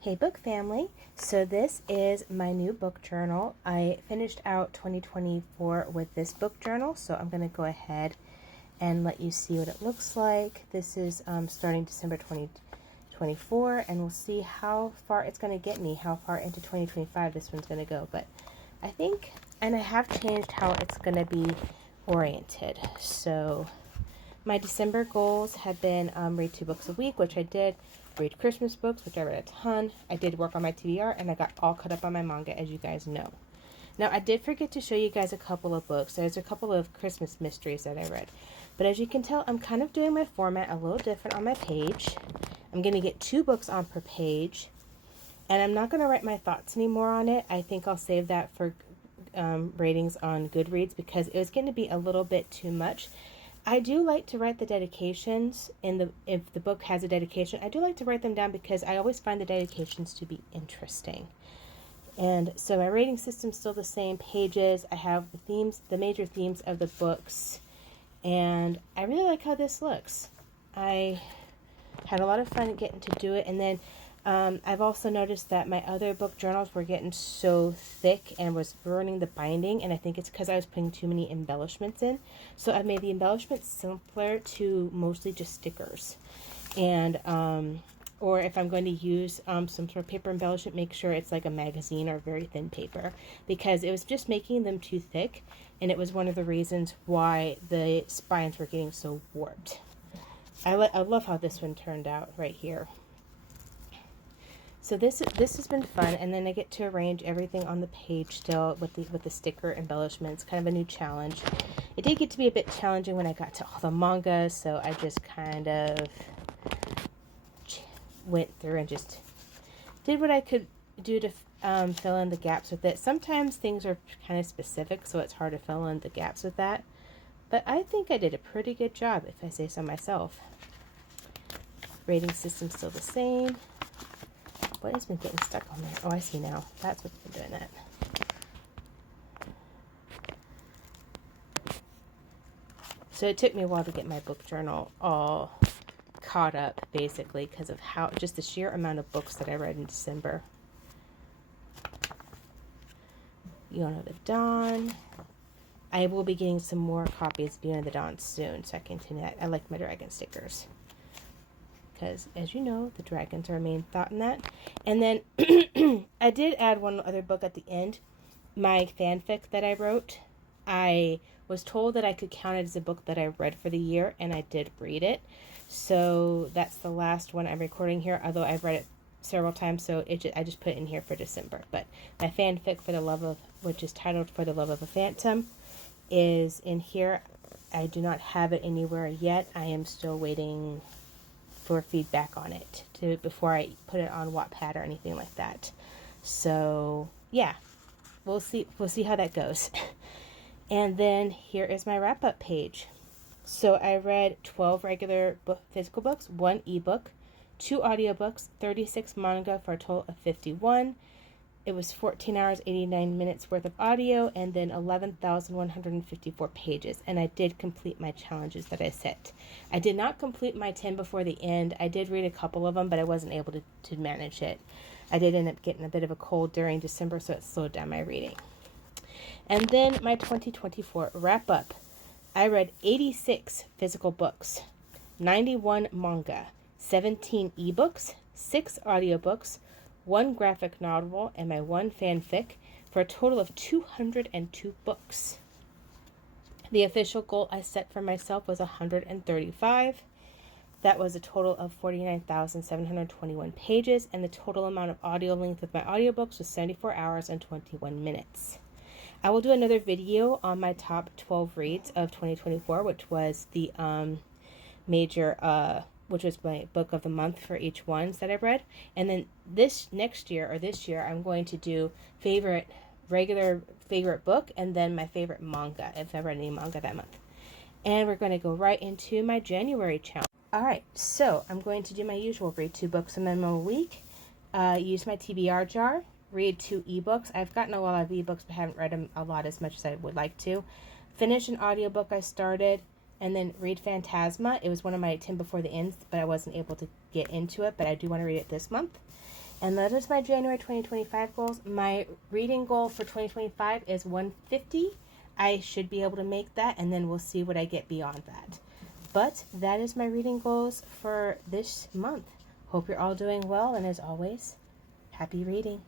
Hey book family, so this is my new book journal. I finished out 2024 with this book journal, so I'm going to go ahead and let you see what it looks like. This is starting December 2024, and we'll see how far it's going to get me, how far into 2025 this one's going to go. But I think, and I have changed how it's going to be oriented. So my December goals have been read 2 books a week, which I did. Read Christmas books, which I read a ton. I did work on my TBR, and I got all caught up on my manga, as you guys know. Now, I did forget to show you guys a couple of books. There's a couple of Christmas mysteries that I read. But as you can tell, I'm kind of doing my format a little different on my page. I'm going to get 2 books on per page. And I'm not going to write my thoughts anymore on it. I think I'll save that for ratings on Goodreads because it was going to be a little bit too much. I do like to write the dedications if the book has a dedication. I do like to write them down because I always find the dedications to be interesting. And so my rating system's still the same pages. I have the themes, the major themes of the books, and I really like how this looks. I had a lot of fun getting to do it, and then I've also noticed that my other book journals were getting so thick and was ruining the binding, and I think it's because I was putting too many embellishments in. So I've made the embellishments simpler to mostly just stickers. And or if I'm going to use some sort of paper embellishment, make sure it's like a magazine or very thin paper, because it was just making them too thick, and it was one of the reasons why the spines were getting so warped. I love how this one turned out right here. So this has been fun, and then I get to arrange everything on the page still with the sticker embellishments. Kind of a new challenge. It did get to be a bit challenging when I got to all the manga, so I just kind of went through and just did what I could do to fill in the gaps with it. Sometimes things are kind of specific, so it's hard to fill in the gaps with that. But I think I did a pretty good job, if I say so myself. Rating system's still the same. What has been getting stuck on there? Oh, I see now. That's what's been doing that. So it took me a while to get my book journal all caught up, basically, because of how just the sheer amount of books that I read in December. Beyond the Dawn. I will be getting some more copies of Beyond the Dawn soon, so I can continue that. I like my dragon stickers, because, as you know, the dragons are a main thought in that. And then I did add one other book at the end, my fanfic that I wrote. I was told that I could count it as a book that I read for the year, and I did read it. So that's the last one I'm recording here, although I've read it several times, so I just put it in here for December. But my fanfic, which is titled For the Love of a Phantom, is in here. I do not have it anywhere yet. I am still waiting for feedback on it before I put it on Wattpad or anything like that. So yeah, we'll see how that goes. And then here is my wrap-up page. So I read 12 regular physical books, 1 ebook, 2 audiobooks, 36 manga for a total of 51. It was 14 hours, 89 minutes worth of audio, and then 11,154 pages. And I did complete my challenges that I set. I did not complete my 10 before the end. I did read a couple of them, but I wasn't able to manage it. I did end up getting a bit of a cold during December, so it slowed down my reading. And then my 2024 wrap-up. I read 86 physical books, 91 manga, 17 ebooks, 6 audiobooks, 1 graphic novel, and my 1 fanfic, for a total of 202 books. The official goal I set for myself was 135. That was a total of 49,721 pages, and the total amount of audio length of my audiobooks was 74 hours and 21 minutes. I will do another video on my top 12 reads of 2024, which was the which was my book of the month for each one that I read. And then this year, I'm going to do regular favorite book, and then my favorite manga, if I read any manga that month. And we're going to go right into my January challenge. Alright, so I'm going to do my usual, read 2 books a minimum a week, use my TBR jar, read 2 ebooks. I've gotten a lot of ebooks, but haven't read them a lot as much as I would like to. Finish an audiobook I started, and then read Phantasma. It was one of my 10 before the ends, but I wasn't able to get into it, but I do want to read it this month. And that is my January 2025 goals. My reading goal for 2025 is 150. I should be able to make that, and then we'll see what I get beyond that. But that is my reading goals for this month. Hope you're all doing well, and as always, happy reading.